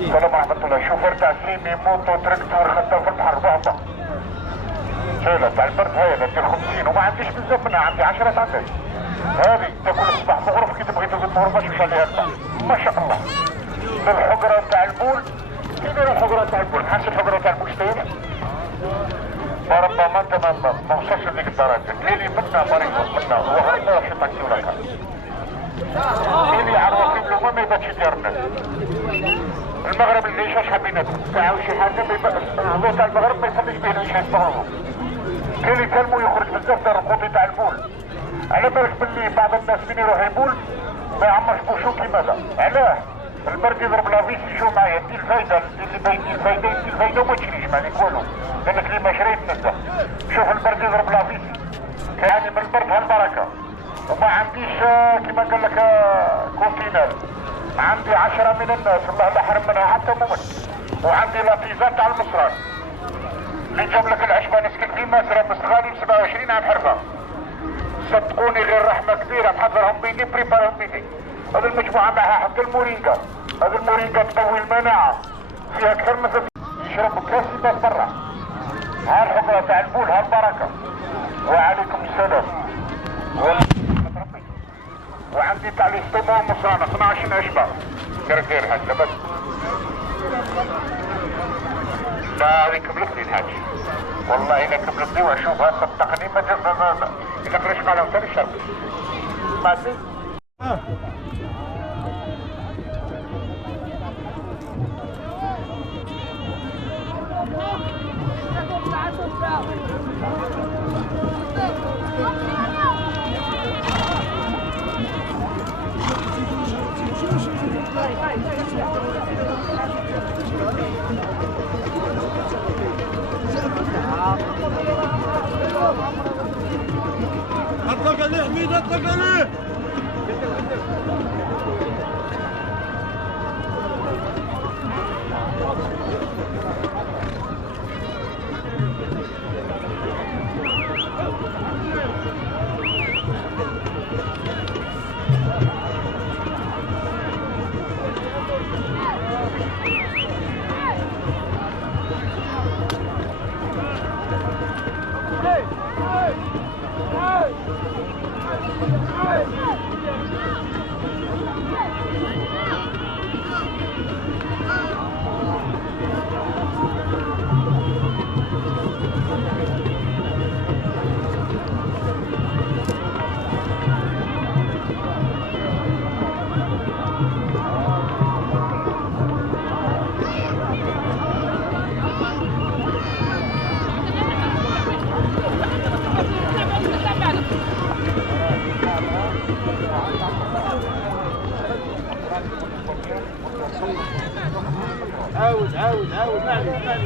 السلام ورحمة الله. شوفير تاع سيمي موتو تراكتور خدام في البحر بهبة. شايلة تاع البرد هاي ندير 50 وما عنديش بزاف منها، عندي 10 عندي. هذه تاكل الصباح مغرف كي تبغي تزيد مغرفة شوف عليها الماء. ما شاء الله. للحجرة تاع البول كي نديرو الحجرة تاع البول؟ حاسس الحجرة تاع المشتري؟ فربما انت ما وصلش لديك الدرجة. اللي منا مريض منا هو غير ما يروحش يطاكسي ولا كان. اللي عروسي بلومة ما يباتش يدير الناس. المغرب اللي يعيش حبيناتهم ساعة وشي حاجة الوضوء تاع المغرب ما يفضلش به العيش يتبغضوا. كاين اللي يكلموا يخرج بزاف دار القوطي تاع البول. على بالك باللي بعض الناس من يروح يبول ما يعمرش بوشو كيما علاه؟ البرد يضرب لافيس يشوف معايا دي الفايدة اللي باين الفايدة يدي الفايدة وما تشريش ما عليك والو لانك اللي ما شريت نزه. شوف البرد يضرب لافيس كيعني من البرد هالبركة وما عنديش كيما قال لك كونتينر. عندي 10 من الناس الله لا حرم منها حتى مؤمن. وعندي لطيزات تاع المصران اللي جاب لك العشبة نسكن في مسرى مستغالي ب 27 عام حرفة. صدقوني غير رحمة كبيرة محضرهم بيدي بريبارهم بيدي. هذه المجموعة معها حتى المورينجا. هذه المورينجا تقوي المناعة فيها أكثر من يشرب كاس يبات برا. ها الحجرة تاع البول ها البركة. وعليكم السلام. وعندي تاع الاستماع مصانع 12 عشبة. كركير حاج لابد. لا هذه كملتني الحاج. والله انا كملتني واشوفها صدقني ما الا كريش قالوا ثاني الشرب. بعدين اطلق عليه حميد اطلق عليه. عاود معليش